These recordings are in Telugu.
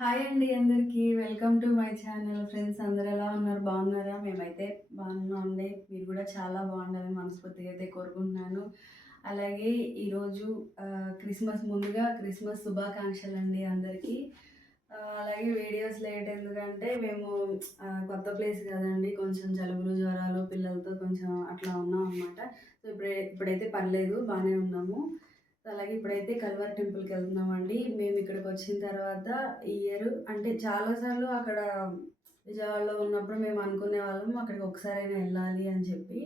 హాయ్ అండి అందరికీ. Welcome to my channel. Friends అందరు ఎలా ఉన్నారు? బాగున్నారా? మేమైతే బాగున్నాం అండి మీరు కూడా చాలా బాగుండాలని మనస్ఫూర్తిగా అయితే కోరుకుంటున్నాను. అలాగే ఈరోజు క్రిస్మస్ ముందుగా క్రిస్మస్ శుభాకాంక్షలు అండి అందరికీ అలాగే వీడియోస్ లేట్ ఎందుకంటే మేము కొత్త ప్లేస్ కదండి. కొంచెం జలుబులు జ్వరాలు పిల్లలతో కొంచెం అట్లా ఉన్నాం అనమాట సో ఇప్పుడు ఇప్పుడైతే పర్లేదు బాగానే ఉన్నాము. అలాగే ఇప్పుడైతే కల్వర్ టెంపుల్కి వెళ్తున్నామండి. మేము ఇక్కడికి వచ్చిన తర్వాత ఈ ఇయర్ అంటే చాలాసార్లు అక్కడ విజయవాడలో ఉన్నప్పుడు మేము అనుకునే వాళ్ళం అక్కడికి ఒకసారైనా వెళ్ళాలి అని చెప్పి.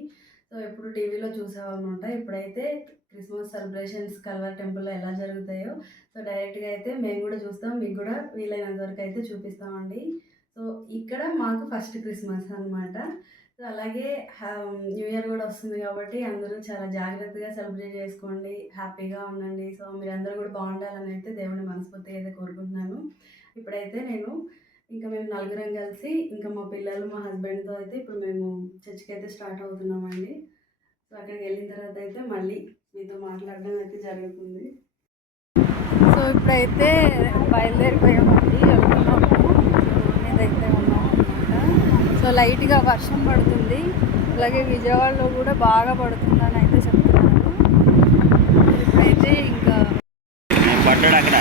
సో ఎప్పుడు టీవీలో చూసామన్నమాట ఇప్పుడైతే క్రిస్మస్ సెలబ్రేషన్స్ కల్వర్ టెంపుల్లో ఎలా జరుగుతాయో సో డైరెక్ట్గా అయితే మేము కూడా చూస్తాం. మీకు కూడా వీలైనంత వరకు అయితే చూపిస్తామండి. సో ఇక్కడ మాకు ఫస్ట్ క్రిస్మస్ అనమాట అలాగే న్యూ ఇయర్ కూడా వస్తుంది కాబట్టి అందరూ చాలా జాగ్రత్తగా సెలబ్రేట్ చేసుకోండి హ్యాపీగా ఉండండి. సో మీరందరూ కూడా బాగుండాలని అయితే దేవుని మనస్ఫూర్తిగా అయితే కోరుకుంటున్నాను. ఇప్పుడైతే నేను ఇంకా మేము నలుగురం కలిసి ఇంకా మా పిల్లలు మా హస్బెండ్తో అయితే ఇప్పుడు మేము చర్చికి అయితే స్టార్ట్ అవుతున్నామండి. సో అక్కడికి వెళ్ళిన తర్వాత అయితే మళ్ళీ మీతో మాట్లాడడం అయితే జరుగుతుంది. సో ఇప్పుడైతే బయలుదేరిపోయామండి. వెళ్తున్నాము. సో లైట్గా వర్షం పడుతుంది. అలాగే విజయవాడలో కూడా బాగా పడుతుందని అయితే చెప్తున్నారు. ఇప్పుడైతే ఇంకా పడ్డాడు అక్కడ.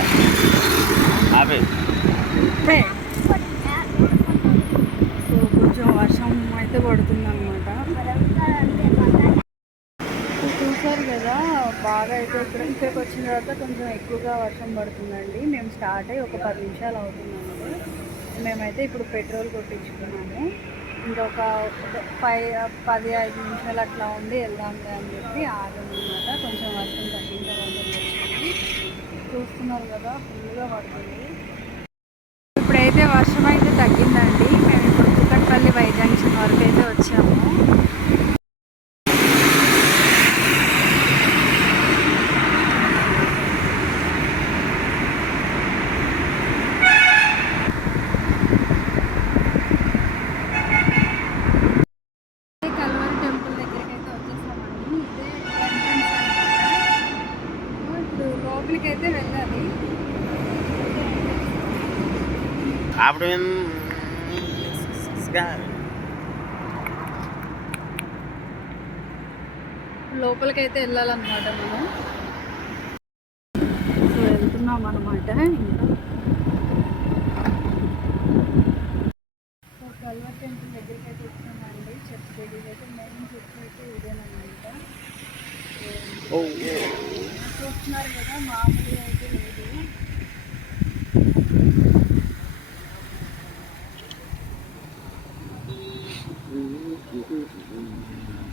ఆపే. సో కొంచెం వర్షం అయితే పడుతుంది అనమాట చూసారు కదా బాగా అయితే ఇక్కడ ఇక్కడికి వచ్చిన తర్వాత కొంచెం ఎక్కువగా వర్షం పడుతుందండి. మేము స్టార్ట్ అయ్యి ఒక పది నిమిషాలు అవుతున్నాము మేమైతే ఇప్పుడు పెట్రోల్ కొట్టించుకున్నాము. ఇంకొక ఫైవ్ పది ఐదు నిమిషాలు అట్లా ఉండి వెళ్దాంలే అని చెప్పి ఆగమన్నమాట కొంచెం వర్షం తగ్గిన తర్వాత చూస్తున్నారు కదా ఫుల్గా పడుతుంది. ఇప్పుడైతే వర్షం అయితే తగ్గిందండి. మేము ఇప్పుడు కుక్కట్పల్లి వైజాంక్షన్ వరకు అయితే వచ్చాము. ఆపడం లోపలికైతే వెళ్ళాలన్నమాట మనం. సో వెళ్తున్నాం అనమాట ఇంకా Mm-hmm.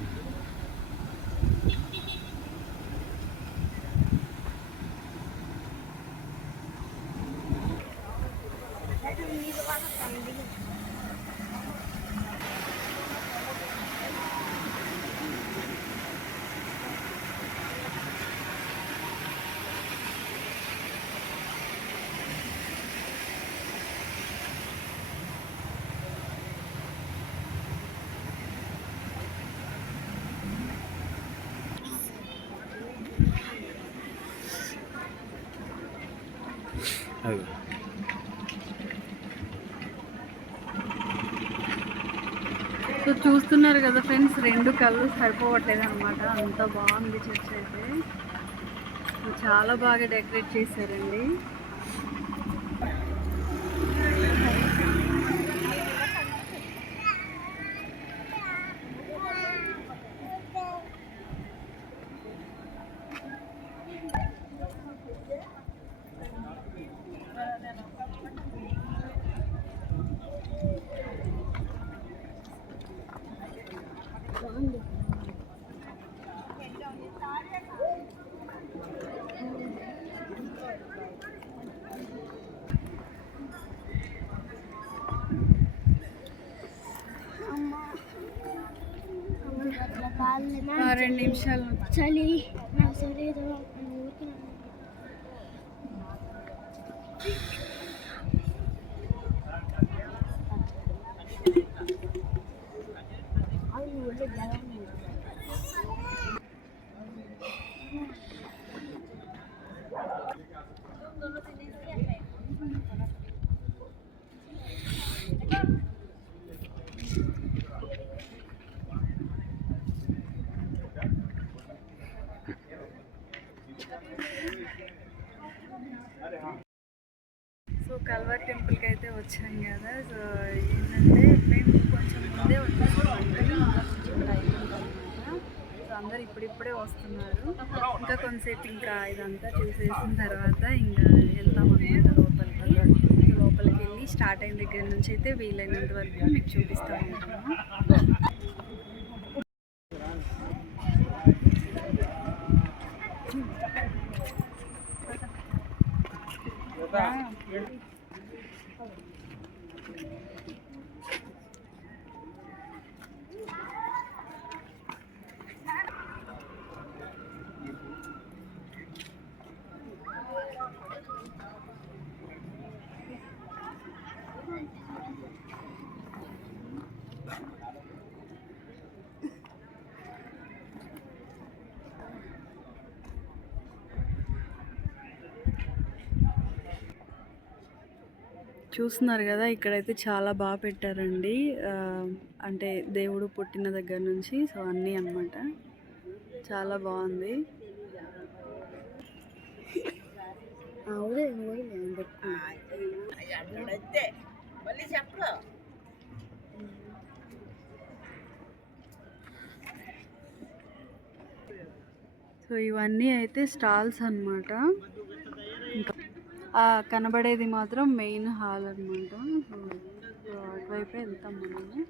చూస్తున్నారు కదా ఫ్రెండ్స్ రెండు కళ్ళు సరిపోవట్లేదు అనమాట అంత బాగుంది చర్చ్ అయితే. చాలా బాగా డెకరేట్ చేశారండి. రెండు నిమిషాలు చలి Thank you. కల్వర్ టెంపుల్కి అయితే వచ్చాం కదా. సో ఏంటంటే మేము కొంచెం ముందే వచ్చేసాం. సో అందరు ఇప్పుడిప్పుడే వస్తున్నారు. ఇంకా కొంతసేపు ఇంకా ఇదంతా చూసేసిన తర్వాత ఇంకా వెళ్తాం అనమాట లోపలికి. లోపలికి వెళ్ళి స్టార్ట్ అయిన దగ్గర నుంచి అయితే వీలైనంత వరకు మీకు చూపిస్తూ ఉంటాము చూస్తున్నారు కదా ఇక్కడైతే చాలా బాగా పెట్టారండి. అంటే దేవుడు పుట్టిన దగ్గర నుంచి సో అన్నీ అన్నమాట. చాలా బాగుంది. సో ఇవన్నీ అయితే స్టాల్స్ ఆ కనబడేది మాత్రం మెయిన్ హాల్ అనమాట అటువైపు వెళ్తాం మనము.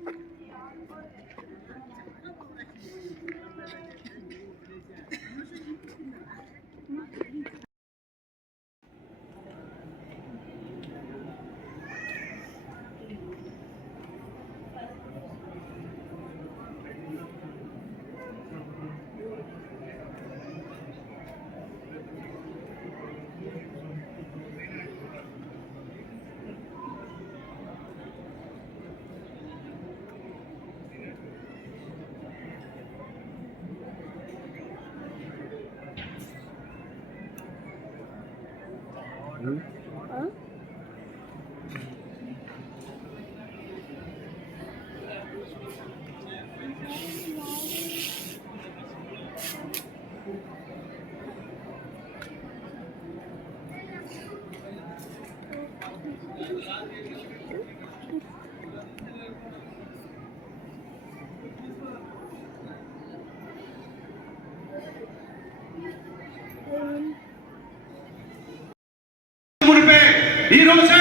Mmh. ఈ రోజే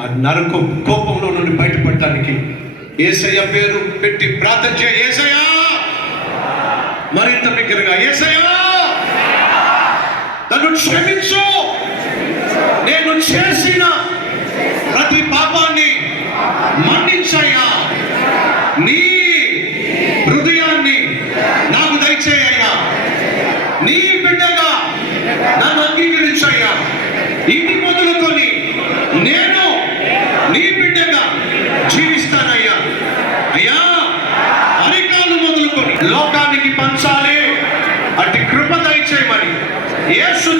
ఆ నరకం కోపంలో నుండి బయటపడటానికి ఏసయ్య పేరు పెట్టి ప్రార్థన చేయ ఏసయ్య! మరింత బిగ్గరగా ఏసయ్య! నన్ను క్షమించు! నేను చేసిన ప్రతి పాపాన్ని మన్నించయ్యా! యేసు